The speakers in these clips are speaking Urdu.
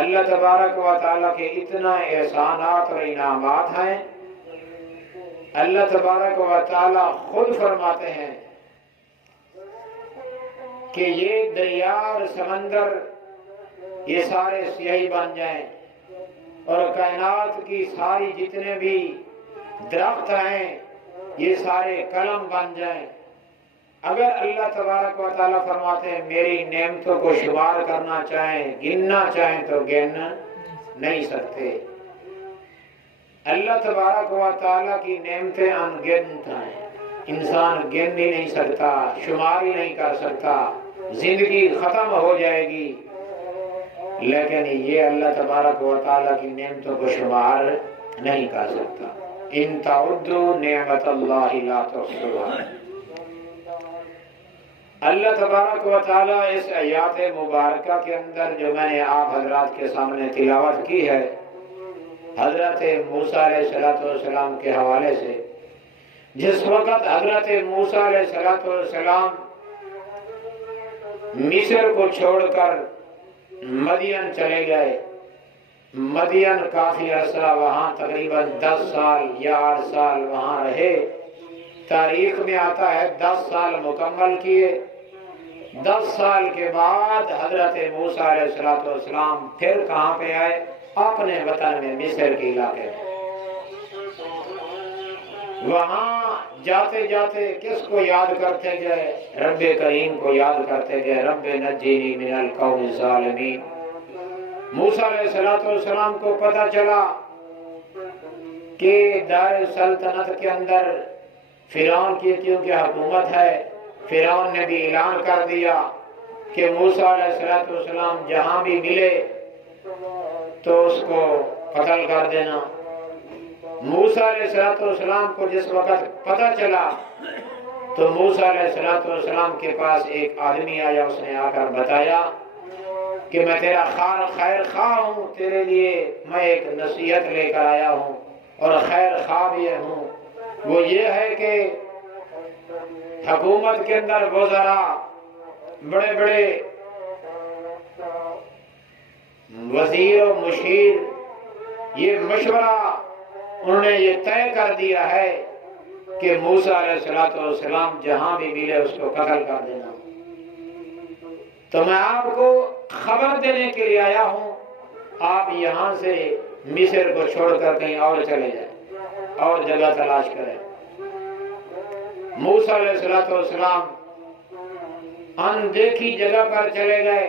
اللہ تبارک و تعالیٰ کے اتنا احسانات اور انعامات ہیں۔ اللہ تبارک و تعالیٰ خود فرماتے ہیں کہ یہ دریا اور سمندر یہ سارے سیاہی بن جائیں اور کائنات کی ساری جتنے بھی درخت ہیں یہ سارے قلم بن جائیں، اگر اللہ تبارک و تعالیٰ فرماتے ہیں میری نعمتوں کو شمار کرنا چاہیں، گننا چاہیں تو گن نہیں سکتے۔ اللہ تبارک و تعالیٰ کی نعمتیں انگنت ہیں، انسان گن ہی نہیں سکتا، شمار ہی نہیں کر سکتا، زندگی ختم ہو جائے گی، لیکن یہ اللہ تبارک و تعالیٰ کی نعمتوں کو شمار نہیں کر سکتا۔ ان تعدوا نعمت اللہ لا تحصوها۔ اللہ تبارک و تعالیٰ اس آیات مبارکہ کے اندر جو میں نے آپ حضرات کے سامنے تلاوت کی ہے، حضرت موسیٰ علیہ السلام کے حوالے سے، جس وقت حضرت موسیٰ علیہ السلام مصر کو چھوڑ کر مدین چلے گئے، مدین کافی عرصہ وہاں تقریباً 10 سال یا 8 سال وہاں رہے، تاریخ میں آتا ہے 10 سال مکمل کیے۔ 10 سال کے بعد حضرت موسیٰ علیہ السلام پھر کہاں پہ آئے؟ اپنے وطن میں، مصر کے علاقے میں۔ وہاں جاتے جاتے کس کو یاد کرتے گئے؟ رب کریم کو یاد کرتے گئے، رب نجینی من القوم الظالمین۔ موسیٰ علیہ السلام کو پتہ چلا کہ دار سلطنت کے اندر فرعون کی کیونکہ حکومت ہے، فرعون نے بھی اعلان کر دیا کہ موسیٰ علیہ السلام جہاں بھی ملے تو اس کو قتل کر دینا۔ موسیٰ علیہ السلام کو جس وقت پتہ چلا تو موسیٰ علیہ السلام کے پاس ایک آدمی آیا، اس نے آ کر بتایا کہ میں تیرا خیر خواہ ہوں، تیرے لیے میں ایک نصیحت لے کر آیا ہوں اور خیر خواہ بھی ہوں۔ وہ یہ ہے کہ حکومت کے اندر وزراء، بڑے بڑے وزیر و مشیر، یہ مشورہ انہوں نے یہ طے کر دیا ہے کہ موسیٰ علیہ السلام جہاں بھی ملے اس کو قتل کر دینا۔ تو میں آپ کو خبر دینے کے لیے آیا ہوں، آپ یہاں سے مصر کو چھوڑ کر کہیں اور چلے جائیں اور جگہ تلاش کریں۔ موسیٰ علیہ السلام اندیکھی جگہ پر چلے گئے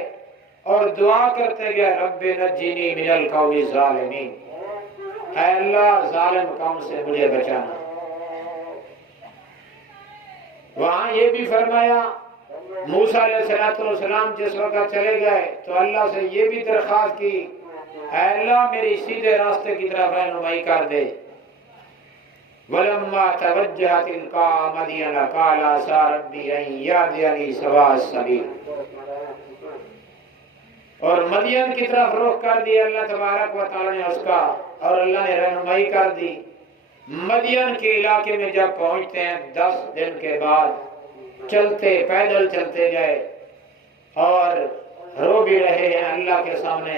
اور دعا کرتے گئے، رب نجینی من القوم الظالمین، اے اللہ ظالم قوم سے مجھے بچانا۔ وہاں یہ بھی فرمایا، موسیٰ علیہ السلام جس وقت چلے گئے تو اللہ سے یہ بھی درخواست کی، اے اللہ میری سیدھے راستے کی طرف رہنمائی کر دے۔ وَلَمَّا تَوَجَّهَ تِلْقَاءَ مَدْيَنَ قَالَ عَسَىٰ رَبِّي أَن يَهْدِيَنِي سَوَاءَ السَّبِيلِ۔ اور مدین کی طرف رخ کر دیا اللہ تبارک و تعالی نے اس کا، اور اللہ نے رہنمائی کر دی۔ مدین کے علاقے میں جب پہنچتے ہیں 10 دن کے بعد، چلتے پیدل چلتے گئے اور رو بھی رہے ہیں اللہ کے سامنے،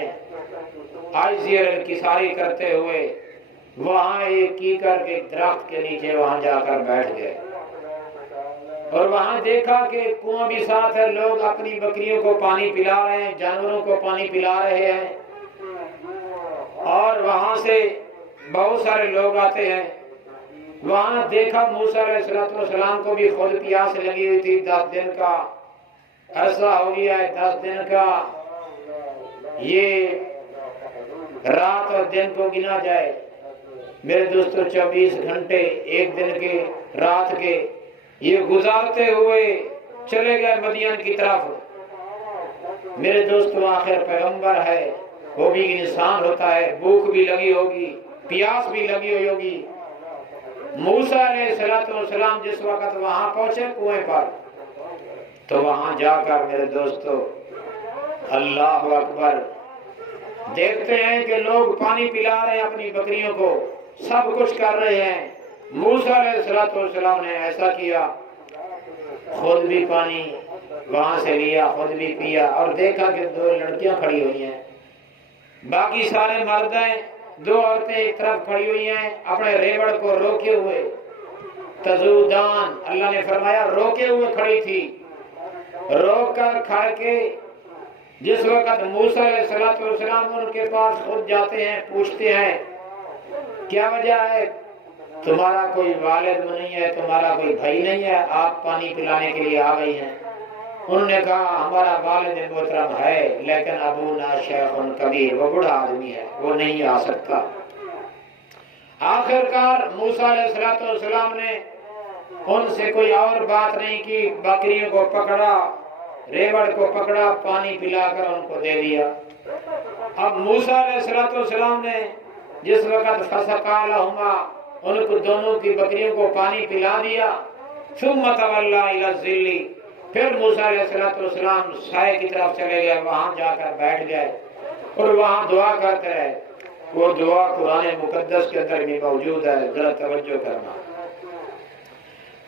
عاجزی اور انکساری کرتے ہوئے وہاں ایک کیکر کے درخت کے نیچے وہاں جا کر بیٹھ گئے، اور وہاں دیکھا کہ کنواں بھی ساتھ ہے، لوگ اپنی بکریوں کو پانی پلا رہے ہیں، جانوروں کو پانی پلا رہے ہیں، اور وہاں سے بہت سارے لوگ آتے ہیں۔ وہاں دیکھا موسیٰ علیہ السلام کو بھی خود پیاس لگی ہوئی تھی، 10 دن کا عرصہ ہو گیا ہے، 10 دن کا یہ رات اور دن کو گنا جائے میرے دوستو، 24 گھنٹے ایک دن کے رات کے یہ گزارتے ہوئے چلے گئے مدین کی طرف۔ میرے دوستو آخر پیغمبر ہے، وہ بھی انسان ہوتا ہے، بھوک بھی لگی ہوگی، پیاس بھی لگی ہوئی ہوگی۔ موسیٰ علیہ السلام جس وقت وہاں پہنچے کنویں پر، تو وہاں جا کر میرے دوستو اللہ اکبر، دیکھتے ہیں کہ لوگ پانی پلا رہے ہیں اپنی بکریوں کو، سب کچھ کر رہے ہیں۔ موسیٰ علیہ السلام نے ایسا کیا، خود بھی پانی وہاں سے لیا، خود بھی پیا، اور دیکھا کہ 2 لڑکیاں کھڑی ہوئی ہیں، باقی سارے مرد ہیں، دو عورتیں ایک طرف کھڑی ہوئی ہیں اپنے ریوڑ کو روکے ہوئے، تزودان اللہ نے فرمایا روکے ہوئے کھڑی تھی، روک کر کھڑ کے جس وقت موسیٰ علیہ السلام ان کے پاس خود جاتے ہیں، پوچھتے ہیں کیا وجہ ہے، تمہارا کوئی والد نہیں ہے، تمہارا کوئی بھائی نہیں ہے، آپ پانی پلانے کے لیے آ گئی ہیں؟ انہوں نے کہا ہمارا والد محترم ہے لیکن ابونا شیخ کبیر، وہ بڑھا آدمی ہے، وہ نہیں آ سکتا۔ آخرکار موسیٰ علیہ السلام نے ان سے کوئی اور بات نہیں کی، بکریوں کو پکڑا، ریوڑ کو پکڑا، پانی پلا کر ان کو دے دیا۔ اب موسیٰ علیہ السلام نے جس وقت فسقا لہما، ان کو دونوں کی بکریوں کو پانی پلا دیا، ثم تولی الی الظل، پھر موسیٰ علیہ السلام سائے کی طرف چلے گئے، وہاں جا کر بیٹھ گئے اور وہاں دعا کرتے رہے۔ وہ دعا قرآن مقدس کے اندر بھی موجود ہے، ذرا توجہ کرنا۔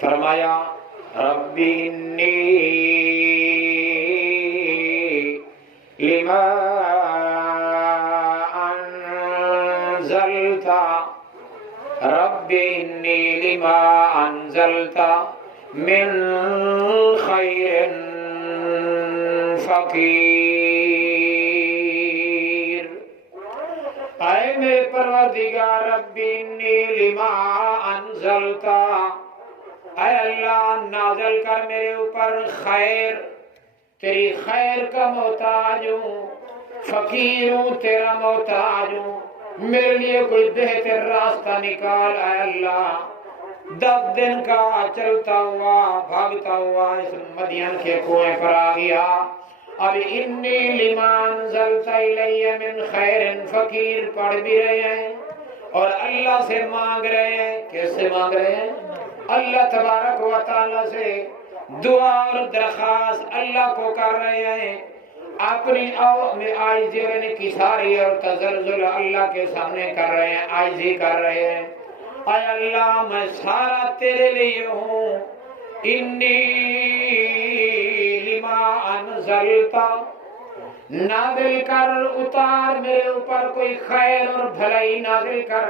فرمایا ربی انی لما انزلت، رب انی لما انزلت من خیر فقیر، اے میرے پروردگار رب انی لما انزلت، اے اللہ نازل کر میرے اوپر خیر، تیری خیر کا محتاج ہوں، فقیر ہوں، تیرا محتاج ہوں، میرے لیے کوئی بہتر راستہ نکال اے اللہ۔ 10 دن کا چلتا ہوا بھاگتا ہوا اس مدین کے کنویں پر آ گیا۔ اب انی لما انزلت الی من خیر فقیر پڑھ بھی رہے ہیں اور اللہ سے مانگ رہے ہیں۔ کس سے مانگ رہے ہیں؟ اللہ تبارک و تعالی سے دعا اور درخواست اللہ کو کر رہے ہیں، اپنی میں عاجزی اور انکساری اور تزلزل اللہ کے سامنے کر رہے ہیں، عاجزی کر رہے ہیں۔ اے اللہ میں سارا تیرے لیے ہوں، انی لما انزلت، نازل کر، اتار میرے اوپر کوئی خیر اور بھلائی نازل کر،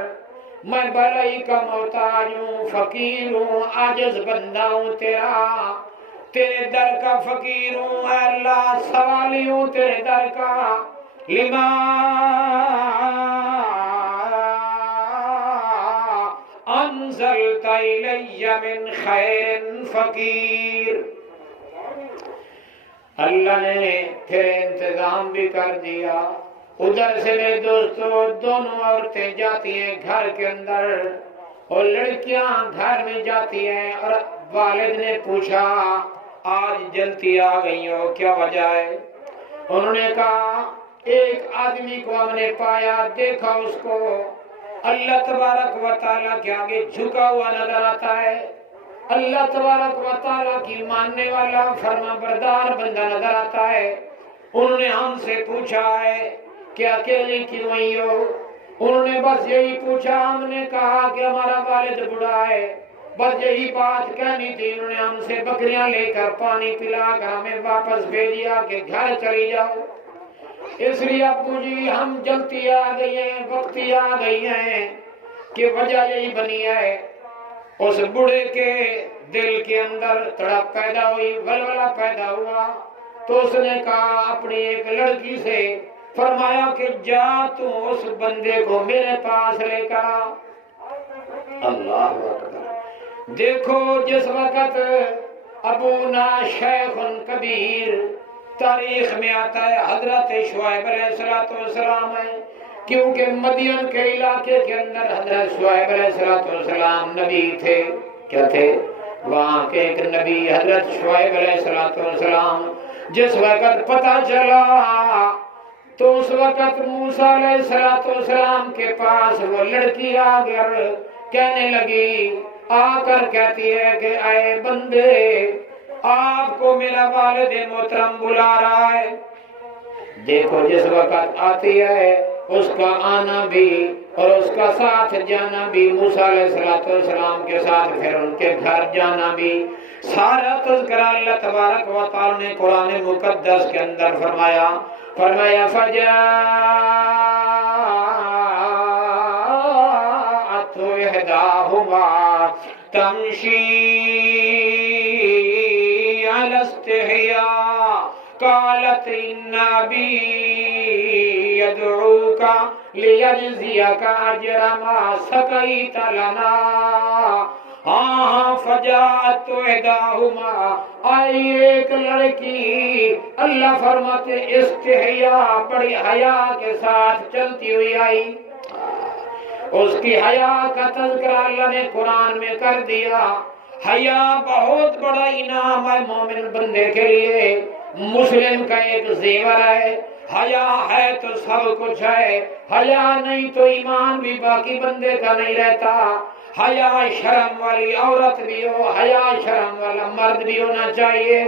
میں بھلائی کا محتاج ہوں، فقیر ہوں، عاجز بندہ ہوں تیرا، تیرے در کا فقیر ہوں اے اللہ، سوالی ہوں تیرے در کا۔ لما انزلت الی من خیر فقیر، اللہ نے پھر انتظام بھی کر دیا۔ ادھر سے میرے دوستو دونوں عورتیں جاتی ہیں گھر کے اندر اور لڑکیاں گھر میں جاتی ہیں، اور والد نے پوچھا آج جلدی آ گئی ہو، کیا وجہ ہے؟ انہوں نے کہا ایک آدمی کو ہم نے پایا، دیکھا اس کو اللہ تبارک و تعالیٰ کے آگے جھکا ہوا نظر آتا ہے، اللہ تبارک و تعالیٰ کی ماننے والا فرما بردار بندہ نظر آتا ہے۔ انہوں نے ہم سے پوچھا ہے کہ اکیلی کیوں آئی ہو؟ انہوں نے بس یہی پوچھا، ہم نے کہا کہ ہمارا والد بوڑھا ہے، بس یہی بات کہنی تھی۔ انہوں نے ہم سے بکریاں لے کر پانی پلا کر ہمیں واپس بھیجا کہ گھر چلی جاؤ، اس لیے ابو جی ہم جلدی آ گئی ہیں، وقتی آ گئی ہیں کہ وجہ یہی بنی ہے۔ اس بوڑھے کے دل کے اندر تڑپ پیدا ہوئی، ولولہ پیدا ہوا، تو اس نے کہا اپنی ایک لڑکی سے، فرمایا کہ جا تو اس بندے کو میرے پاس لے کر آ۔ اللہ اکبر، دیکھو جس وقت ابونا شیخ کبیر، تاریخ میں آتا ہے حضرت شعیب علیہ السلام ہے، کیونکہ مدین کے علاقے کے اندر حضرت شعیب علیہ السلام نبی تھے۔ کیا تھے؟ وہاں کے ایک نبی حضرت شعیب علیہ السلام۔ جس وقت پتہ چلا تو اس وقت موسیٰ علیہ السلام کے پاس وہ لڑکی آ کر کہنے لگی، آ کر کہتی ہے کہ اے بندے، آپ کو میرا والد محترم بلا رہا ہے۔ دیکھو جس وقت آتی ہے اس کا آنا بھی اور اس کا ساتھ جانا بھی، موسیٰ علیہ السلام کے ساتھ پھر ان کے گھر جانا بھی، سارا تذکرہ اللہ تبارک و تعالی نے قرآن مقدس کے اندر فرمایا۔ فجاء ان ابی یدعوک لیجزیک اجر ما سقیت لنا. فجاءت احداہما، آئی ایک لڑکی، اللہ فرماتے استحیا، بڑی حیا کے ساتھ چلتی ہوئی آئی. اس کی حیا کا تذکرہ اللہ نے قرآن میں کر دیا. حیا بہت بڑا انعام ہے مومن بندے کے لیے، مسلم کا ایک زیور ہے. حیا ہے تو سب کچھ ہے، حیا نہیں تو ایمان بھی باقی بندے کا نہیں رہتا. حیا شرم والی عورت بھی ہو، حیا شرم والا مرد بھی ہونا چاہیے.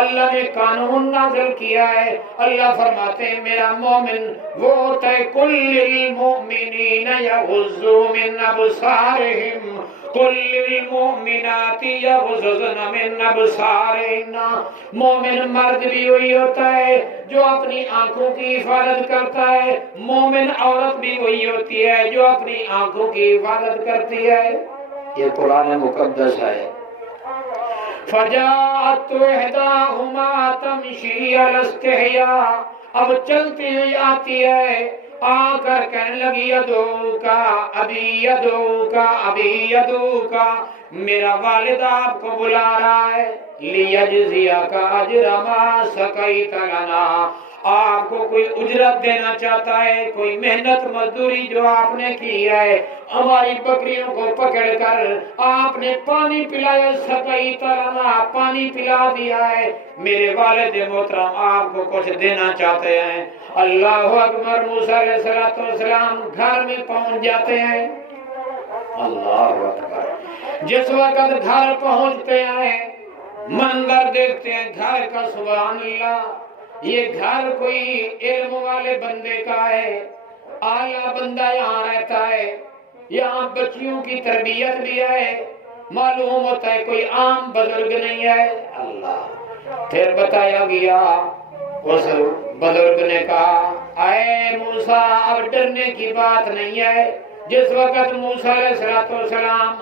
اللہ نے قانون نازل کیا ہے. اللہ فرماتے ہیں میرا مومن وہ ہوتا ہے کل المؤمنین یغضوا من ابصارہم کل المؤمنات یغضضن من ابصارہن. مومن مرد بھی وہی ہوتا ہے جو اپنی آنکھوں کی حفاظت کرتا ہے، مومن عورت بھی وہی ہوتی ہے جو اپنی آنکھوں کی حفاظت کرتی ہے. یہ قرآن مقدس ہے. فجاءت احداہما تمشی علی استحیاء، اب چلتی ہوئی آتی ہے، آ کر کہنے لگی یدعوکا ابی یدعوکا ابی یدعوکا، میرا والد آپ کو بلا رہا ہے. لیجزیک اجر ما سقیت لنا، آپ کو کوئی اجرت دینا چاہتا ہے، کوئی محنت مزدوری جو آپ نے کی ہے. ہماری بکریوں کو پکڑ کر آپ نے پانی پلایا، سقیت لنا، پانی پلا دیا ہے. میرے والد محترم آپ کو کچھ دینا چاہتے ہیں. اللہ اکبر. موسیٰ علیہ السلام گھر میں پہنچ جاتے ہیں. اللہ اکبر. جس وقت گھر پہنچتے ہیں منظر دیکھتے ہیں گھر کا، سبحان اللہ. یہ گھر کوئی علم والے بندے کا ہے، اعلیٰ بندہ یہاں رہتا ہے، یہاں بچیوں کی تربیت بھی ہے. معلوم ہوتا ہے کوئی عام بزرگ نہیں ہے. اللہ. پھر بتایا گیا اس بزرگ نے کہا اے موسیٰ اب ڈرنے کی بات نہیں ہے. جس وقت موسیٰ علیہ السلام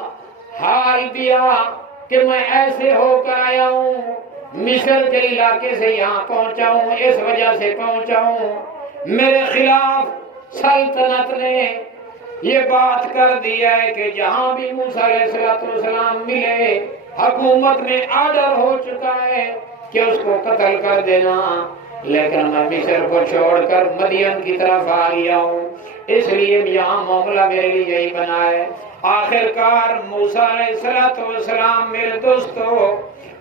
حال دیا کہ میں ایسے ہو کر آیا ہوں، مصر کے علاقے سے یہاں پہنچا ہوں، اس وجہ سے پہنچا ہوں، میرے خلاف سلطنت نے یہ بات کر دی ہے کہ جہاں بھی موسیٰ علیہ السلام ملے حکومت میں آرڈر ہو چکا ہے کہ اس کو قتل کر دینا. لیکن میں مصر کو چھوڑ کر مدین کی طرف آ گیا ہوں، اس لیے یہاں معاملہ میرے لیے یہی بنا ہے. آخر کار موسیٰ علیہ السلام میرے دوستو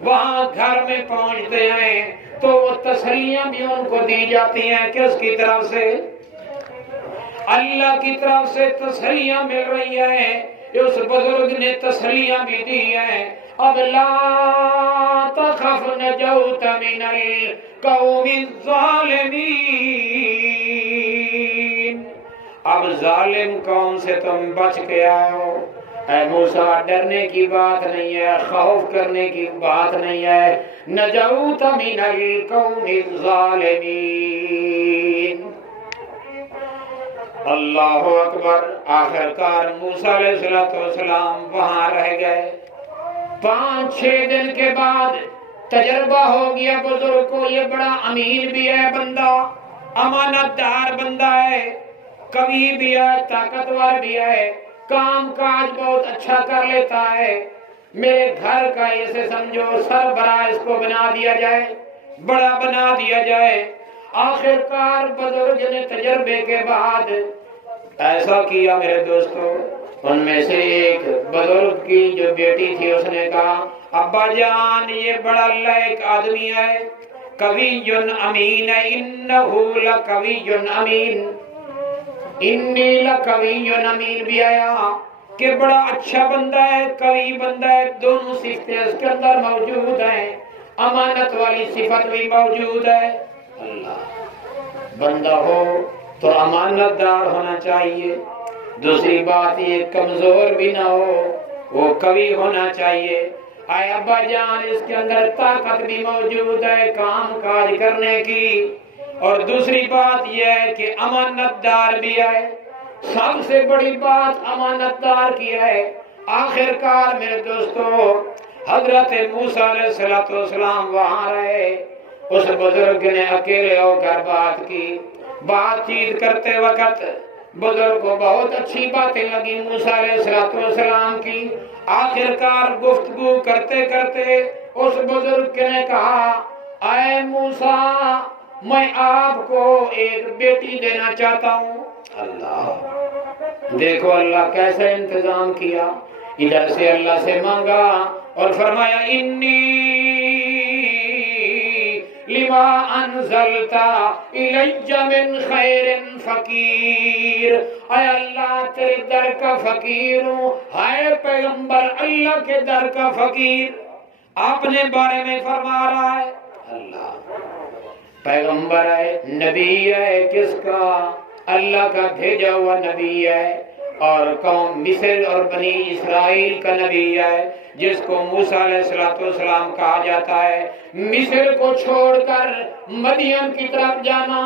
وہاں گھر میں پہنچتے ہیں تو وہ تسلیاں بھی ان کو دی جاتی ہیں. کس کی طرف سے؟ اللہ کی طرف سے تسلیاں مل رہی ہیں. اس بزرگ نے تسلیاں بھی دی ہیں. اب لا تخف نجوت من القوم الظالمین، اب ظالم قوم سے تم بچ کے آئے ہو. اے موسیٰ ڈرنے کی بات نہیں ہے، خوف کرنے کی بات نہیں ہے. نجوت من القوم الظالمین. اللہ اکبر. آخر کار موسیٰ علیہ السلام وہاں رہ گئے. 5-6 دن کے بعد تجربہ ہو گیا بزرگ کو، یہ بڑا امین بھی ہے بندہ، امانت دار بندہ ہے، قوی بھی ہے، طاقتور بھی ہے، کام کاج بہت اچھا کر لیتا ہے. میرے گھر کا اسے سمجھو سربراہ اس کو بنا دیا جائے، بڑا بنا دیا جائے. آخر کار بزرگ نے تجربے کے بعد ایسا کیا میرے دوستو. ان میں سے ایک بزرگ کی جو بیٹی تھی اس نے کہا ابا جان یہ بڑا لائق آدمی ہے، قوی امین ہے، انہو لقوی امین، انی لقوی امین بھی آیا کہ بڑا اچھا بندہ ہے، قوی بندہ ہے. دونوں صفتیں اس کے اندر موجود ہیں، امانت والی صفت بھی موجود ہے. اللہ. بندہ ہو تو امانت دار ہونا چاہیے. دوسری بات یہ کمزور بھی نہ ہو، وہ قوی ہونا چاہیے. اے ابا جان اس کے اندر طاقت بھی موجود ہے کام کاج کرنے کی، اور دوسری بات یہ ہے کہ امانت دار بھی ہے. سب سے بڑی بات امانت دار کی ہے. آخر کار میرے دوستو حضرت موسیٰ علیہ السلام وہاں رہے. اس بزرگ نے اکیلے ہو کر بات کی. بات چیت کرتے وقت بزرگ کو بہت اچھی باتیں لگی موسیٰ علیہ السلام کی. آخرکار گفتگو کرتے کرتے اس بزرگ نے کہا اے موسیٰ میں آپ کو ایک بیٹی دینا چاہتا ہوں. اللہ دیکھو اللہ کیسے انتظام کیا. ادھر سے اللہ سے مانگا اور فرمایا انی لما انزلت الی من خیر فقیر. اے اللہ تیرے در کا فقیر ہوں. اے پیغمبر اللہ کے در کا فقیر اپنے بارے میں فرما رہا ہے. اللہ پیغمبر ہے, نبی ہے, کس کا؟ اللہ کا بھیجا ہوا نبی ہے, اور قوم مصر اور بنی اسرائیل کا نبی ہے جس کو موسیٰ علیہ السلام کہا جاتا ہے. مصر کو چھوڑ کر مدین کی طرف جانا,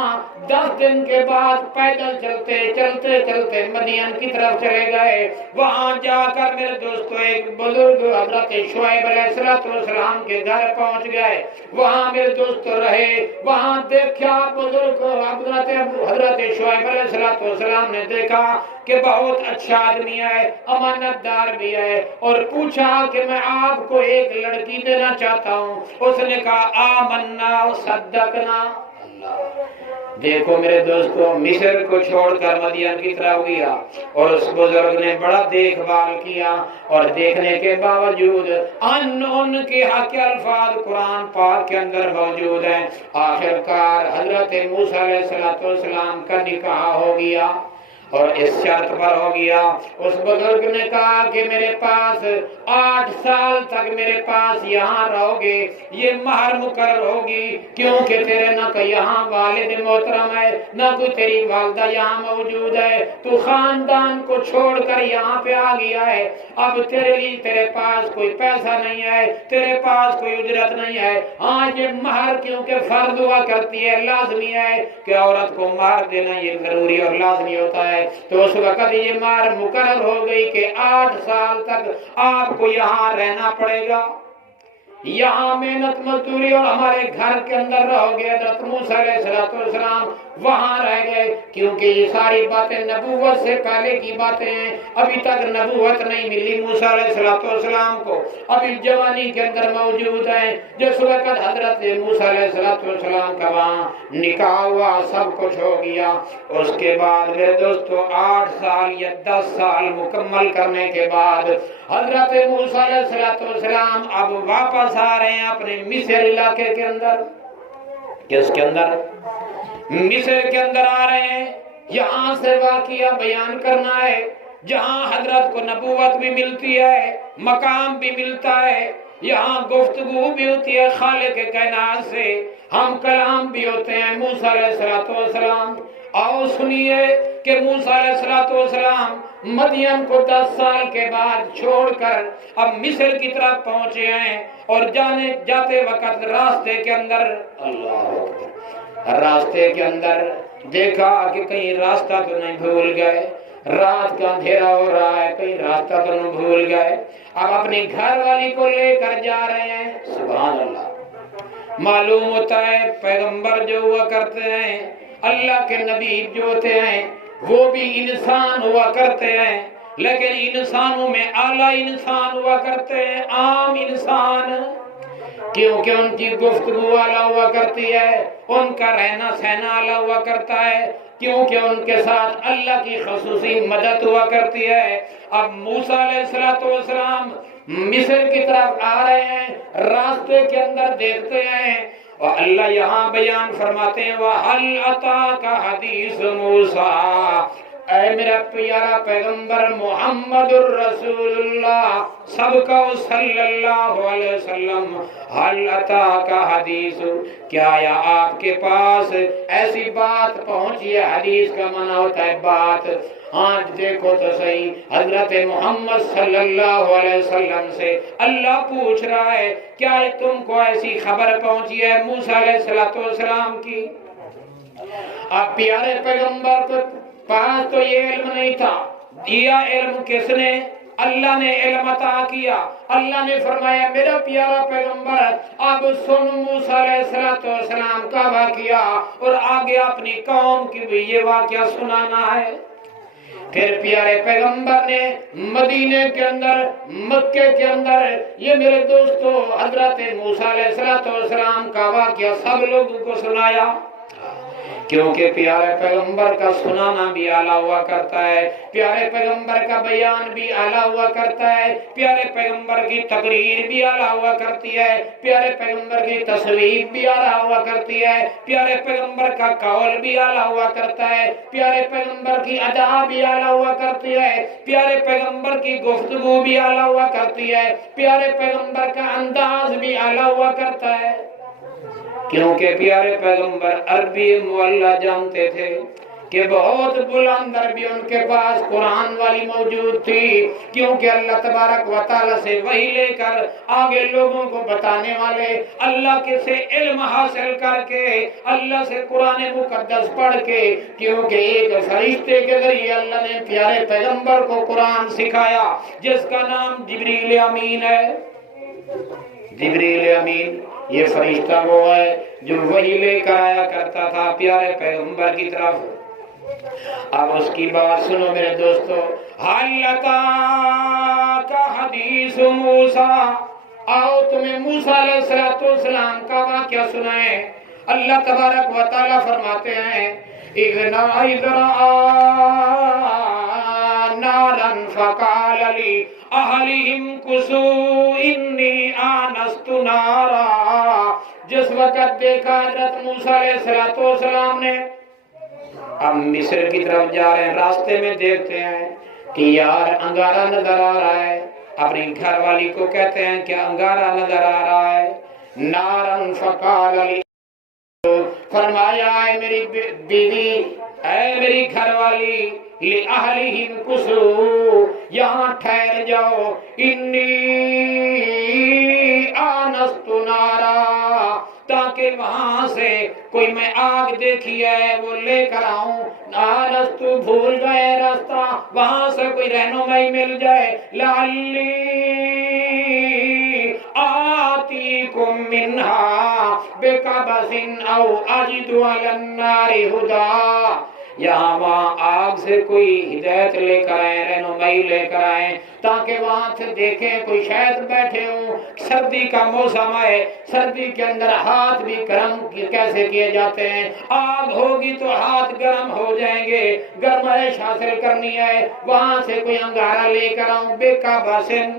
10 دن کے بعد پیدل چلتے چلتے چلتے مدین کی طرف چلے گئے. وہاں جا کر میرے دوستو ایک بزرگ حضرت شعیب علیہ السلام کے گھر پہنچ گئے. وہاں میرے دوست رہے, وہاں دیکھا بزرگ حضرت شعیب علیہ السلام نے دیکھا کہ بہت اچھا آدمی ہے, امانت دار بھی ہے, اور پوچھا کہ میں آپ کو ایک لڑکی دینا چاہتا ہوں. اس نے کہا آمنا و صدقنا. دیکھو میرے دوستو مصر کو چھوڑ کر مدین کی طرف گیا اور اس بزرگ نے بڑا دیکھ بھال کیا, اور دیکھنے کے باوجود ان کے حق کے الفاظ قرآن پاک کے اندر موجود ہیں. آخرکار حضرت موسیٰ علیہ السلام کا نکاح ہو گیا, اور اس شرط پر ہو گیا. اس بزرگ نے کہا کہ میرے پاس 8 سال تک میرے پاس یہاں رہو گے, یہ مہر مقرر ہوگی, کیونکہ تیرے نہ کوئی یہاں والد محترم ہے, نہ کوئی تیری والدہ یہاں موجود ہے, تو خاندان کو چھوڑ کر یہاں پہ آ گیا ہے. اب تیرے لیے تیرے پاس کوئی پیسہ نہیں ہے, تیرے پاس کوئی اجرت نہیں ہے. ہاں یہ مہر کیونکہ فرض ہوا کرتی ہے, لازمی ہے کہ عورت کو مہر دینا یہ ضروری اور لازمی ہوتا ہے. تو اس وقت یہ مہر مقرر ہو گئی کہ 8 سال تک آپ کو یہاں رہنا پڑے گا, یہاں محنت مزدوری اور ہمارے گھر کے اندر رہو گے. حضرت موسیٰ علیہ السلام وہاں رہ گئے, کیونکہ یہ ساری باتیں نبوت سے پہلے کی باتیں ہیں. ابھی تک نبوت نہیں ملی موسیٰ علیہ السلام کو, ابھی جوانی کے اندر موجود ہیں. جس وقت حضرت موسیٰ علیہ السلام کا وہاں نکاح ہوا, سب کچھ ہو گیا. اس کے بعد میرے دوستو 8 سال یا 10 سال مکمل کرنے کے بعد حضرت موسیٰ علیہ السلام اب واپس آ رہے ہیں اپنے مصر علاقے کے اندر. کس کے اندر؟ مصر کے اندر آ رہے ہیں. یہاں سے واقعہ بیان کرنا ہے جہاں حضرت کو نبوت بھی ملتی ہے, مقام بھی ملتا ہے, یہاں گفتگو بھی ہوتی ہے خالق کائنات سے, ہم کلام بھی ہوتے ہیں موسیٰ علیہ السلام. آؤ سنیے کہ موسیٰ علیہ السلام مدین کو 10 سال کے بعد چھوڑ کر اب مصر کی طرف پہنچے ہیں, اور جاتے وقت راستے کے اندر راستے کے اندر دیکھا کہ کہیں راستہ تو نہیں بھول گئے, رات کا اندھیرا ہو رہا ہے, کہیں راستہ تو نہیں بھول گئے. اب اپنی گھر والی کو لے کر جا رہے ہیں. سبحان اللہ. معلوم ہوتا ہے پیغمبر جو ہوا کرتے ہیں, اللہ کے نبی جو ہوتے ہیں, وہ بھی انسان ہوا کرتے ہیں, لیکن انسانوں میں اعلی انسان ہوا کرتے ہیں, عام انسان, کیونکہ ان کی گفتگو اعلیٰ ہوا کرتی ہے, ان کا رہنا سہنا اعلیٰ ہوا کرتا ہے, کیونکہ ان کے ساتھ اللہ کی خصوصی مدد ہوا کرتی ہے. اب موسیٰ علیہ السلام مصر کی طرف آ رہے ہیں, راستے کے اندر دیکھتے ہیں, اور اللہ یہاں بیان فرماتے ہیں وَهَلْ أَتَاكَ حَدِيثُ مُوسَىٰ. اے میرا پیارا پیغمبر محمد الرسول اللہ سب کا صلی اللہ علیہ وسلم, حل اتاک حدیث, کیا یا آپ کے پاس ایسی بات پہنچی ہے؟ حدیث کا معنی ہوتا ہے بات. آج دیکھو تو صحیح, حضرت محمد صلی اللہ علیہ وسلم سے اللہ پوچھ رہا ہے کیا تم کو ایسی خبر پہنچی ہے موسیٰ علیہ السلام کی؟ اب پیارے پیغمبر کو پاس تو یہ علم نہیں تھا, دیا علم کس نے؟ اللہ نے علم عطا کیا، اللہ نے فرمایا میرا پیارا پیغمبر اب سن موسیٰ علیہ السلام کا واقعہ اور آگے اپنی قوم کی بھی یہ واقعہ سنانا ہے۔ پھر پیارے پیغمبر نے مدینے کے اندر، مکے کے اندر یہ میرے دوستو حضرت موسیٰ علیہ السلام کا واقعہ سب لوگوں کو سنایا، کیونکہ پیارے پیغمبر کا سنانا بھی اعلیٰ ہوا کرتا ہے، پیارے پیغمبر کا بیان بھی اعلیٰ ہوا کرتا ہے، پیارے پیغمبر کی تقریر بھی اعلیٰ ہوا کرتی ہے، پیارے پیغمبر کی تصویر بھی اعلیٰ ہوا کرتی ہے، پیارے پیغمبر کا قول بھی اعلیٰ ہوا کرتا ہے، پیارے پیغمبر کی ادا بھی اعلیٰ ہوا کرتی ہے، پیارے پیغمبر کی گفتگو بھی اعلیٰ ہوا کرتی ہے، پیارے پیغمبر کا انداز بھی اعلیٰ ہوا کرتا ہے، کیونکہ پیارے پیغمبر عربی معلیٰ جانتے تھے کہ بہت بلند عربی ان کے پاس قرآن والی موجود تھی، کیونکہ اللہ تبارک و تعالیٰ سے وحی لے کر آگے لوگوں کو بتانے والے، اللہ کے سے علم حاصل کر کے، اللہ سے قرآن مقدس پڑھ کے، کیونکہ ایک فرشتے کے ذریعے اللہ نے پیارے پیغمبر کو قرآن سکھایا جس کا نام جبریل امین ہے۔ جبریل امین یہ فرشتہ وہ ہے جو وحی لے کر آیا کرتا تھا پیارے پیغمبر کی طرف۔ اب اس کی بات سنو میرے دوستو، حَلْ أَتَاكَ حَدِيثُ مُوسَىٰ، آؤ تمہیں موسیٰ علیہ السلام کا واقعہ سنائیں۔ اللہ تبارک و تعالیٰ فرماتے ہیں إِذْ رَأَىٰ نَارًا فَقَالَ لِأَهْلِهِمْ كُثُوا إِنِّي آنَسْتُ نَارًا، جس وقت دیکھا حضرت موسیٰ علیہ السلام نے، اب مصر کی طرف جا رہے ہیں، راستے میں دیکھتے ہیں کہ یار انگارہ نظر آ رہا ہے، اپنی گھر والی کو کہتے ہیں کہ انگارہ نظر آ رہا ہے۔ نارن فقال علی، فرمایا اے میری بیوی، اے میری گھر والی، لِأَهْلِهِمْ كُثُوا، یہاں ٹھہر جاؤ، انی آنست نارا، تاکہ وہاں سے کوئی میں آگ دیکھی ہے وہ لے کر آؤں، آنست بھول گئے راستہ، وہاں سے کوئی رہنمائی مل جائے، لعلی آتیکم منہا بقبس او اجد علی النار ہدا، یہاں وہاں آگ سے کوئی ہدایت لے کر آئیں، رہنمائی لے کر آئیں، تاکہ وہاں سے دیکھیں کوئی شاید بیٹھے ہوں، سردی کا موسم ہے، سردی کے اندر ہاتھ بھی گرم کیسے کیے جاتے ہیں، آگ ہوگی تو ہاتھ گرم ہو جائیں گے، گرمائش حاصل کرنی ہے، وہاں سے کوئی انگارہ لے کر آؤں، بقبسن،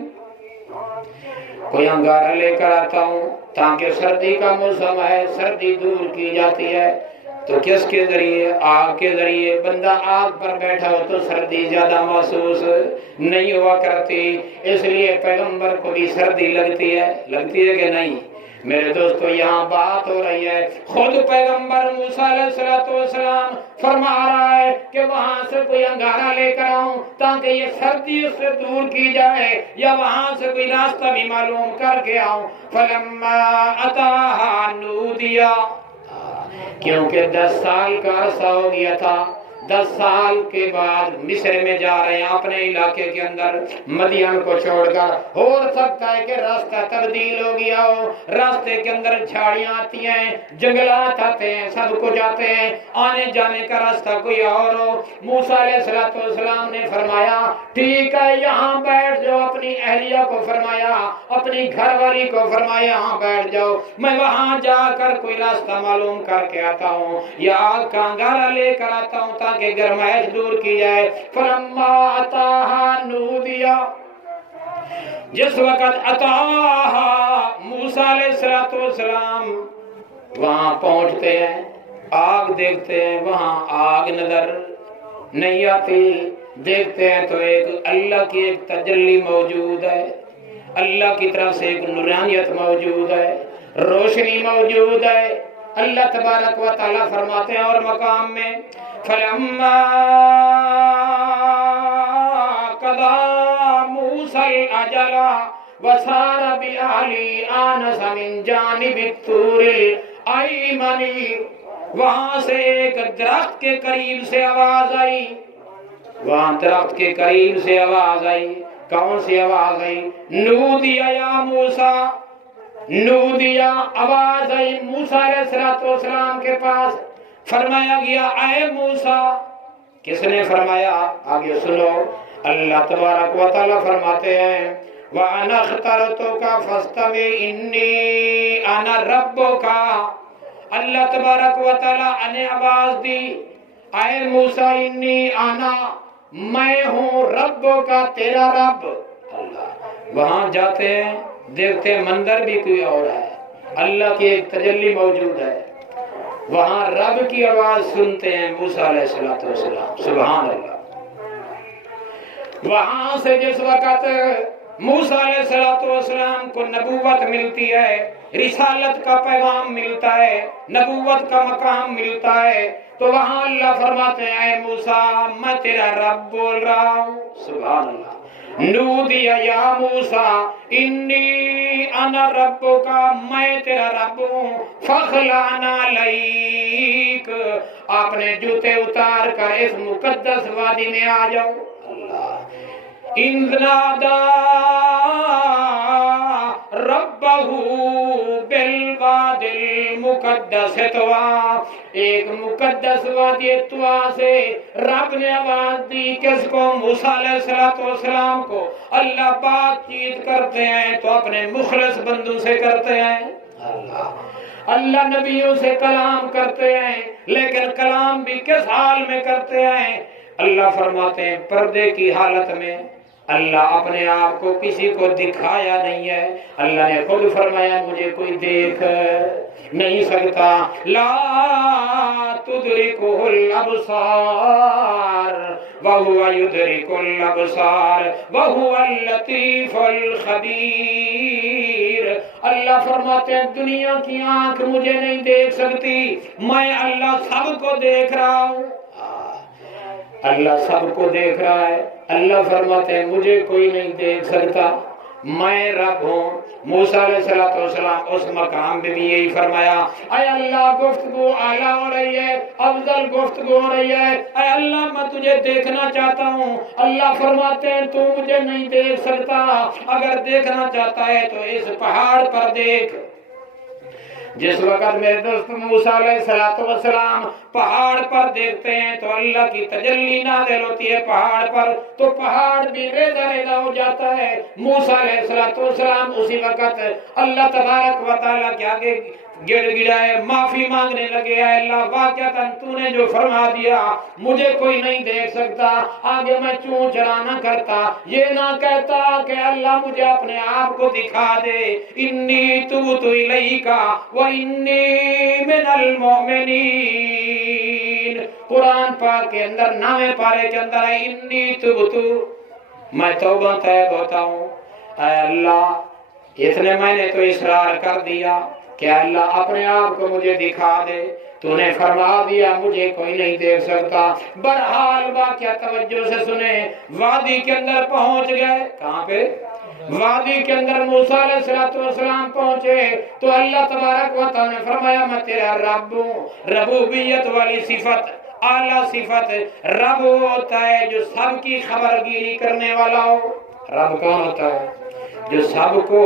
کوئی انگارہ لے کر آتا ہوں، تاکہ سردی کا موسم ہے، سردی دور کی جاتی ہے۔ تو کس کے ذریعے؟ آگ کے ذریعے۔ بندہ آگ پر بیٹھا ہو تو سردی زیادہ محسوس نہیں ہوا کرتی، اس لیے پیغمبر کو بھی سردی لگتی ہے کہ نہیں؟ میرے دوستو یہاں بات ہو رہی ہے، خود پیغمبر موسیٰ علیہ السلام فرما رہا ہے کہ وہاں سے کوئی انگارہ لے کر آؤں تاکہ یہ سردی اس سے دور کی جائے، یا وہاں سے کوئی راستہ بھی معلوم کر کے آؤں۔ فلما اتاہا نودیا، کیونکہ 10 سال کا عرصہ ہو گیا تھا، 10 سال کے بعد مصر میں جا رہے ہیں اپنے علاقے کے اندر، مدین کو چھوڑ کر، ہو سکتا ہے کہ راستہ تبدیل ہو گیا ہو، راستے کے اندر جھاڑیاں آتی ہیں، جنگلات آتے ہیں، سب کچھ آتے ہیں، آنے جانے کا راستہ کوئی اور ہو۔ موسیٰ علیہ السلام نے فرمایا ٹھیک ہے یہاں بیٹھ جاؤ، اپنی اہلیہ کو فرمایا، اپنی گھر والی کو فرمایا یہاں بیٹھ جاؤ، میں وہاں جا کر کوئی راستہ معلوم کر کے آتا ہوں، یا آگ کا انگارہ لے کر آتا ہوں تاکہ گرمائش دور کی جائے۔ فلما اتاہا نودیا، جس وقت اتاہا موسیٰ علیہ السلام وہاں پہنچتے ہیں، آگ دیکھتے ہیں، وہاں آگ نظر نہیں آتی، دیکھتے ہیں تو ایک اللہ کی ایک تجلی موجود ہے، اللہ کی طرف سے ایک نورانیت موجود ہے، روشنی موجود ہے۔ اللہ تبارک و تعالیٰ فرماتے ہیں اور مقام میں فَلَمَّا قَضَىٰ مُوسَى الْأَجَلَ وَسَارَ بِأَهْلِهِ آنَسَ مِن جَانِبِ الطُّورِ الْأَيْمَنِ، وہاں سے ایک درخت کے قریب سے آواز آئی، وہاں درخت کے قریب سے آواز آئی، کون سی آواز آئی؟ نودیا یا موسیٰ، نودیا آواز آئی موسیٰ علیہ السلام کے پاس، فرمایا گیا اے موسیٰ۔ کس نے فرمایا؟ آگے سنو، اللہ تبارک و تعالیٰ فرماتے ہیں وَأَنَا اخْتَرْتُكَ فَاسْتَمِعْ إِنِّي أَنَا رَبُّكَ۔ اللہ تبارک و تعالیٰ نے آواز دی اے موسیٰ انی آنا، میں ہوں ربوں کا تیرا رب۔ اللہ وہاں جاتے ہیں دیکھتے ہیں منظر بھی کوئی اور ہے، اللہ کی ایک تجلی موجود ہے، وہاں رب کی آواز سنتے ہیں موسیٰ علیہ السلام، سبحان اللہ۔ وہاں سے جس وقت موسیٰ علیہ السلام کو نبوت ملتی ہے، رسالت کا پیغام ملتا ہے، نبوت کا مقام ملتا ہے، تو وہاں اللہ فرماتے ہیں اے موسیٰ میں تیرا رب بول رہا ہوں، سبحان اللہ۔ نودیا یا موسیٰ انی انا ربک، میں تیرا رب ہوں، فخلعنا علیک، اپنے جوتے اتار کر اس مقدس وادی میں آ جاؤ۔ اللہ اِذْ نَادَى رَبَّهُ بِالْوَادِ الْمُقَدَّسِ طُوًى، ایک مقدس وادی طوٰی سے رب نے آواز دی، کس کو؟ موسیٰ علیہ السلام کو۔ اللہ بات چیت کرتے ہیں تو اپنے مخلص بندوں سے کرتے ہیں، اللہ نبیوں سے کلام کرتے ہیں، لیکن کلام بھی کس حال میں کرتے ہیں؟ اللہ فرماتے ہیں پردے کی حالت میں۔ اللہ اپنے آپ کو کسی کو دکھایا نہیں ہے، اللہ نے خود فرمایا مجھے کوئی دیکھ نہیں سکتا، لا تدرکہ الابصار وہو یدرک الابصار وہو اللطیف الخبیر۔ اللہ فرماتے ہیں دنیا کی آنکھ مجھے نہیں دیکھ سکتی، میں اللہ سب کو دیکھ رہا ہوں۔ اللہ سب کو دیکھ رہا ہے، اللہ فرماتے ہیں مجھے کوئی نہیں دیکھ سکتا، میں رب ہوں۔ موسیٰ علیہ السلام اس مقام میں بھی یہی فرمایا اے اللہ گفتگو اعلیٰ ہو رہی ہے، افضل گفتگو ہو رہی ہے، اے اللہ میں تجھے دیکھنا چاہتا ہوں۔ اللہ فرماتے ہیں تو مجھے نہیں دیکھ سکتا، اگر دیکھنا چاہتا ہے تو اس پہاڑ پر دیکھ۔ جس وقت میرے دوست موسیٰ علیہ السلام پہاڑ پر دیکھتے ہیں تو اللہ کی تجلی نازل ہوتی ہے پہاڑ پر، تو پہاڑ بھی ریزہ ریزہ ہو جاتا ہے۔ موسیٰ علیہ السلام اسی وقت اللہ تبارک و تعالیٰ کے آگے گڑ گڑائے، معافی مانگنے لگے، اے اللہ واقعتاً تو نے جو فرما دیا مجھے کوئی نہیں دیکھ سکتا، آگے میں چون چرا نہ کرتا، یہ نہ کہتا کہ اللہ مجھے اپنے آپ کو دکھا دے، انی تبت الیک وانی من المؤمنین۔ قرآن پاک کے اندر 9ویں پارے کے اندر ہے انی تبت، میں توبہ طیب ہوتا ہوں، اے اللہ اتنے میں نے تو اصرار کر دیا کہ اللہ اپنے آپ کو مجھے دکھا دے، تو نے فرما دیا مجھے کوئی نہیں دیکھ سکتا۔ برحال واقعہ توجہ سے سنیں، وادی کے اندر پہنچ گئے، کہاں پہ؟ وادی کے اندر موسیٰ علیہ السلام پہنچے تو اللہ تبارک و تعالیٰ نے فرمایا میں تیرا رب ہوں۔ ربوبیت والی صفت، اعلیٰ صفت، رب ہوتا ہے جو سب کی خبرگیری کرنے والا ہو۔ رب کون ہوتا ہے؟ جو سب کو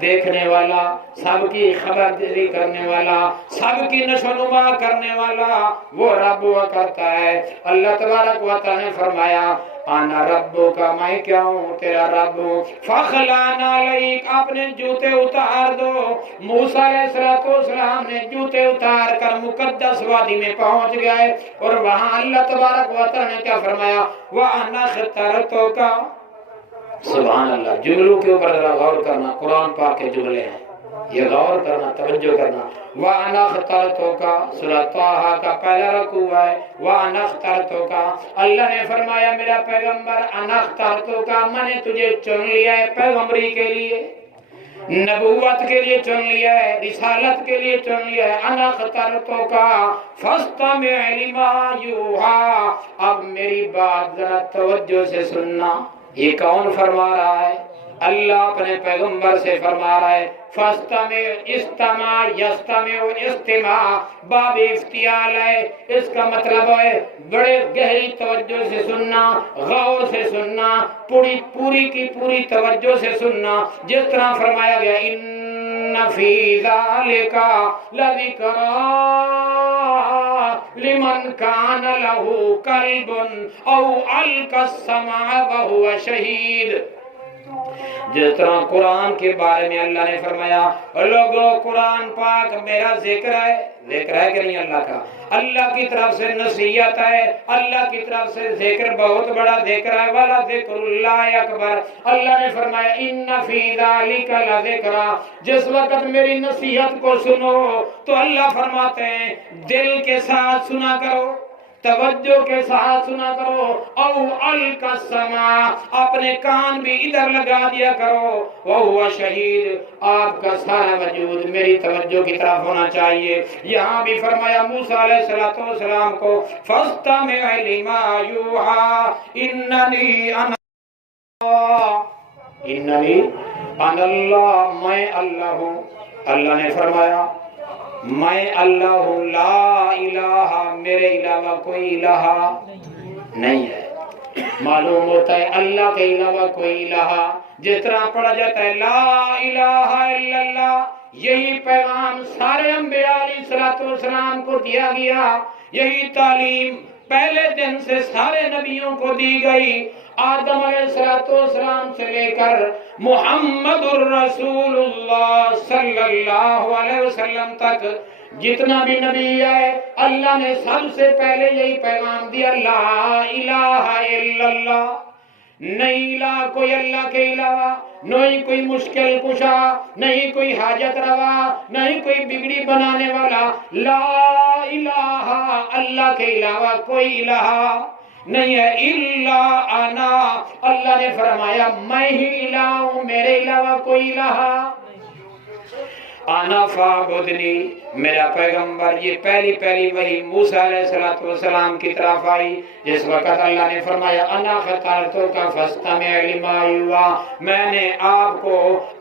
دیکھنے والا، سب کی خبرداری کرنے والا، سب کی نشو نما کرنے والا، وہ رب ہوا کرتا ہے۔ اللہ تبارک و تعالیٰ نے فرمایا انا ربک، میں کیا ہوں؟ تیرا رب ہوں۔ فخلعنا علیک، اپنے جوتے اتار دو۔ موسیٰ علیہ السلام نے جوتے اتار کر مقدس وادی میں پہنچ گئے، اور وہاں اللہ تبارک و تعالیٰ نے کیا فرمایا؟ وَأَنَا اخْتَرْتُكَ۔ سبحان اللہ، جملوں کے اوپر ذرا غور کرنا، قرآن پاک کے جملے ہیں، یہ غور کرنا، توجہ کرنا۔ وَأَنَا اخْتَرْتُكَ، سورہ طٰہٰ کا پہلا رکوع ہے، وَأَنَا اخْتَرْتُكَ، اللہ نے فرمایا میرا پیغمبر اَنَا اخْتَرْتُكَ، میں نے تجھے چن لیا ہے پیغمبری کے لیے، نبوت کے لیے چن لیا ہے، رسالت کے لیے چن لیا ہے۔ اَنَا اخْتَرْتُكَ فَاسْتَمِعْ لِمَا يُوحَىٰ، اب میری بات ذرا توجہ سے سننا، یہ کون فرما رہا ہے؟ اللہ اپنے پیغمبر سے فرما رہا ہے فاستمع استمع یستمع استماع باب افتیال ہے، اس کا مطلب ہے بڑے گہری توجہ سے سننا، غور سے سننا، پوری کی پوری توجہ سے سننا، جس طرح فرمایا گیا ان فی ذالک لذکری لمن کان لہ قلب او القی السمع وہو شہید۔ جس طرح قرآن کے بارے میں اللہ نے فرمایا لوگوں قرآن پاک میرا ذکر ہے، ذکر ہے کہ نہیں اللہ کا، اللہ کی طرف سے نصیحت ہے، اللہ کی طرف سے ذکر بہت بڑا ذکر ہے، والا ذکر اللہ اکبر۔ اللہ نے فرمایا ان فی ذالک لذکرا، جس وقت میری نصیحت کو سنو تو اللہ فرماتے ہیں دل کے ساتھ سنا کرو، توجہ کے ساتھ سنا کرو، او القی السمع، اپنے کان بھی ادھر لگا دیا کرو، وہو شہید، آپ کا سارا وجود میری توجہ کی طرف ہونا چاہیے۔ یہاں بھی فرمایا موسیٰ علیہ السلام کو فاستمع لما یوحی اننی انا اللہ، میں اللہ ہوں۔ اللہ نے فرمایا میں اللہ ہوں، لا الہ، میرے علاوہ کوئی الہ نہیں ہے۔ معلوم ہوتا ہے اللہ کے علاوہ کوئی الہ، جس طرح پڑھا جاتا ہے لا الہ الا اللہ، یہی پیغام سارے انبیاء علیہ السلام کو دیا گیا، یہی تعلیم پہلے دن سے سارے نبیوں کو دی گئی، آدم علیہ السلام سے لے کر محمد الرسول اللہ صلی اللہ علیہ وسلم تک جتنا بھی نبی ہے اللہ نے سب سے پہلے یہی پیغام دیا لا الہ الا اللہ، نہیں الہ کوئی اللہ کے علاوہ، نہیں کوئی مشکل کشا، نہیں کوئی حاجت روا، نہیں کوئی بگڑی بنانے والا، لا الہ، اللہ کے علاوہ کوئی الہ نہیں ہے، الا انا، اللہ نے فرمایا میں ہی الہ ہوں، میرے علاوہ کوئی الہ انا فاعبدنی، میرا پیغمبر، یہ پہلی وحی موسیٰ علیہ السلام کی طرف آئی، جس وقت اللہ نے فرمایا انا اخترتک فاستمع لما یوحی، میں نے آپ کو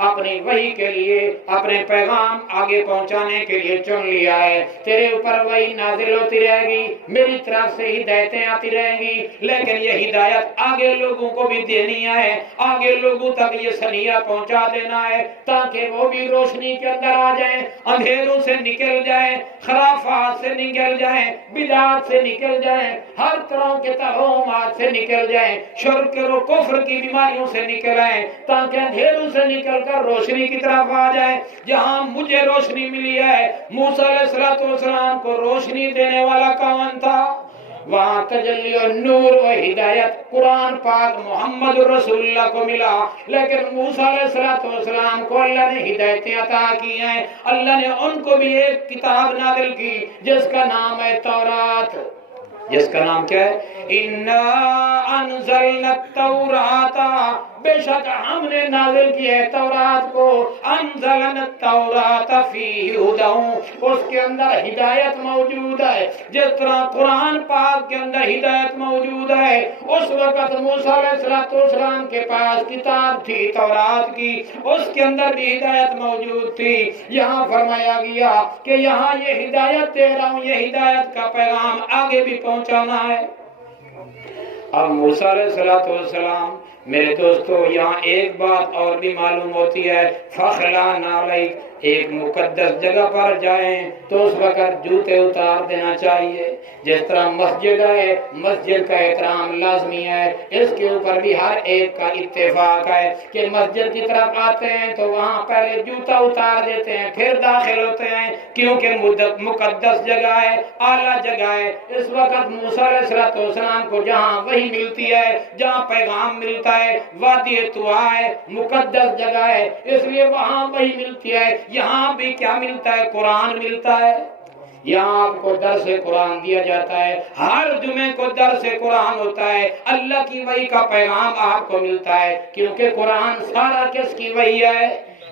اپنی وحی کے لیے، اپنے پیغام آگے پہنچانے کے لیے چن لیا ہے، تیرے اوپر وحی نازل ہوتی رہے گی، میری طرف سے ہدایتیں آتی رہیں گی، لیکن یہ ہدایت آگے لوگوں کو بھی دینی ہے، آگے لوگوں تک یہ سنیہ پہنچا دینا ہے، تاکہ وہ بھی روشنی کے اندر آ جائیں، اندھیروں سے نکل جائیں، خرافات سے نکل جائیں، بدعات سے نکل جائیں، ہر طرح کے توہمات سے نکل جائیں، شرک و کفر کی بیماریوں سے نکل آئیں، تاکہ اندھیروں سے نکل کر روشنی کی طرف آ جائیں۔ جہاں مجھے روشنی ملی ہے، موسیٰ علیہ السلام کو روشنی دینے والا کون تھا؟ وہاں تجلی و نور و ہدایت قرآن پاک محمد رسول اللہ کو ملا، لیکن موسیٰ علیہ السلام کو اللہ نے ہدایتیں عطا کی ہیں، اللہ نے ان کو بھی ایک کتاب نازل کی جس کا نام ہے تورات، جس کا نام کیا ہے؟ اِنَّا أَنزَلْنَا التَّوْرَاةَ، بے شک ہم نے نازل کی ہے تورات کو، انزلنا التورات فیہ ھدی، اس کے اندر ہدایت موجود ہے، جس طرح قرآن پاک کے اندر ہدایت موجود ہے، اس وقت موسیٰ علیہ السلام کے پاس کتاب تھی تورات کی، اس کے اندر بھی ہدایت موجود تھی۔ یہاں فرمایا گیا کہ یہاں یہ ہدایت دے رہا ہوں، یہ ہدایت کا پیغام آگے بھی پہنچانا ہے۔ اب موسیٰ علیہ السلام، میرے دوستو یہاں ایک بات اور بھی معلوم ہوتی ہے، فخلع نعلیک، ایک مقدس جگہ پر جائیں تو اس وقت جوتے اتار دینا چاہیے، جس طرح مسجد ہے، مسجد کا احترام لازمی ہے، اس کے اوپر بھی ہر ایک کا اتفاق ہے کہ مسجد کی طرف آتے ہیں تو وہاں پہلے جوتا اتار دیتے ہیں پھر داخل ہوتے ہیں، کیونکہ مقدس جگہ ہے، اعلیٰ جگہ ہے۔ اس وقت موسیٰ علیہ السلام کو جہاں وحی ملتی ہے، جہاں پیغام ملتا ہے، وادی طویٰ ہے، مقدس جگہ ہے، اس لیے وہاں وحی ملتی ہے۔ یہاں بھی کیا ملتا ہے؟ قرآن ملتا ہے، یہاں آپ کو درس قرآن دیا جاتا ہے، ہر جمعے کو درس قرآن ہوتا ہے، اللہ کی وحی کا پیغام آپ کو ملتا ہے، کیونکہ قرآن سارا کس کی وحی ہے؟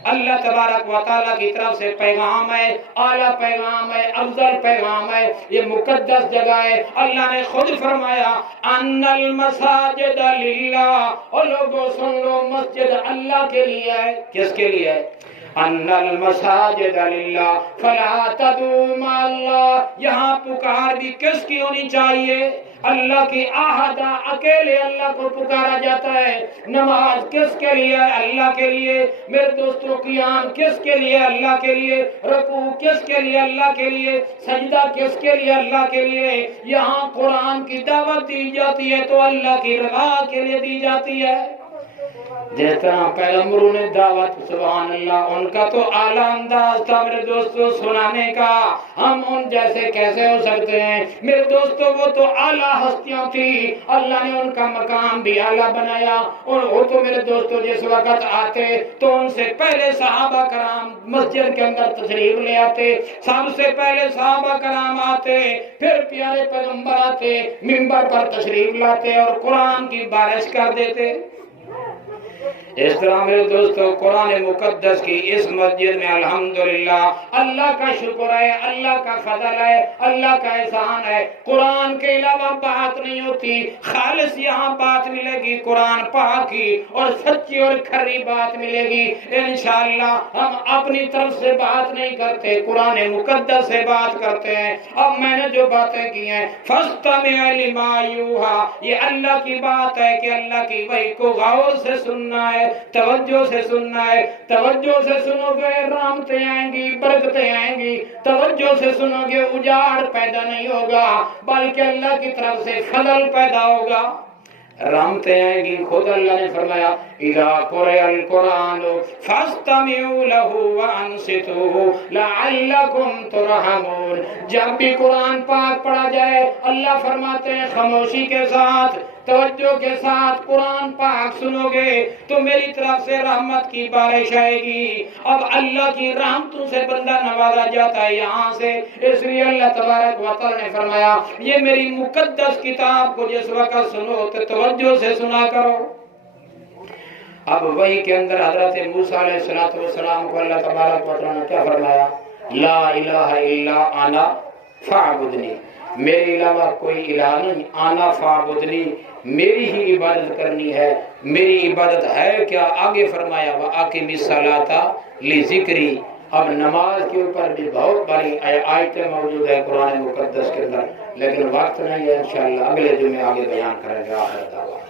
اللہ تبارک و تعالیٰ کی طرف سے پیغام ہے، اعلیٰ پیغام ہے، افضل پیغام ہے، یہ مقدس جگہ ہے۔ اللہ نے خود فرمایا ان المساجد للہ، اور لوگوں سن لو، مسجد اللہ کے لیے ہے۔ کس کے لیے ہے؟ ان المساجد للہ فلا تدعوا مع اللہ، یہاں پکار بھی کس کی ہونی چاہیے؟ اللہ کی احدہ، اکیلے اللہ کو پکارا جاتا ہے۔ نماز کس کے لیے؟ اللہ کے لیے۔ میرے دوستو قیام کس کے لیے؟ اللہ کے لیے۔ رکوع کس کے لیے؟ اللہ کے لیے۔ سجدہ کس کے لیے؟ اللہ کے لیے۔ یہاں قرآن کی دعوت دی جاتی ہے تو اللہ کی رضا کے لیے دی جاتی ہے۔ جس طرح پیغمبروں نے دعوت، سبحان اللہ، ان کا تو اعلیٰ انداز تھا میرے دوستو سنانے کا، ہم ان جیسے کیسے ہو سکتے ہیں؟ میرے دوستو وہ تو اعلیٰ ہستیاں تھی، اللہ نے ان کا مقام بھی اعلیٰ بنایا۔ اور وہ تو میرے دوستو جس وقت آتے تو ان سے پہلے صحابہ کرام مسجد کے اندر تشریف لے آتے، سب سے پہلے صحابہ کرام آتے، پھر پیارے پیغمبر آتے، منبر پر تشریف لاتے اور قرآن کی بارش کر دیتے۔ اس طرح میرے دوستو قرآن مقدس کی اس مسجد میں الحمدللہ اللہ کا شکر ہے، اللہ کا فضل ہے، اللہ کا احسان ہے۔ قرآن کے علاوہ بات نہیں ہوتی، خالص یہاں بات ملے گی قرآن پاک کی، اور سچی اور کھری بات ملے گی انشاءاللہ۔ ہم اپنی طرف سے بات نہیں کرتے، قرآن مقدس سے بات کرتے ہیں۔ اب میں نے جو باتیں کی ہیں فَاسْتَمِعْ لِمَا يُوحَىٰ، یہ اللہ کی بات ہے کہ اللہ کی وحی کو غور سے سننا ہے، توجہ سے سننا ہے۔ توجہ سے سنو گے رحمتیں آئیں گی، برکتیں آئیں گی۔ توجہ سے سنو گے اجاڑ پیدا نہیں ہوگا، بلکہ اللہ کی طرف سے فضل پیدا ہوگا، رحمتیں آئیں گی۔ خود اللہ نے فرمایا اذا قرئ القرآن فاستمعوا له وانصتوا لعلكم ترحمون، جب بھی قرآن پاک پڑھا جائے اللہ فرماتے ہیں خاموشی کے ساتھ، توجہ کے ساتھ قرآن پاک سنو گے تو میری طرف سے رحمت کی بارش آئے گی۔ اب اللہ کی رحمتوں سے بندہ نوازا جاتا ہے یہاں سے، اس لیے اللہ تبارک و تعالی نے فرمایا یہ میری مقدس کتاب کو جس وقت سنو تو توجہ سے سنا کرو۔ اب وحی کے اندر حضرت موسیٰ علیہ السلام کو اللہ تبارک و تعالی نے کیا فرمایا؟ لا الہ الا انا فاعبدنی، میرے علاوہ کوئی الہ نہیں، آنا فاعبدنی، میری ہی عبادت کرنی ہے۔ میری عبادت ہے کیا؟ آگے فرمایا وَأَقِمِ الصَّلَاةَ لِذِكْرِي۔ اب نماز کے اوپر بھی بہت بڑی آیتیں موجود ہے قرآن مقدس کے اندر، لیکن وقت نہیں ہے، انشاءاللہ اگلے جمعے آگے بیان کریں گے۔ آخر دعوانا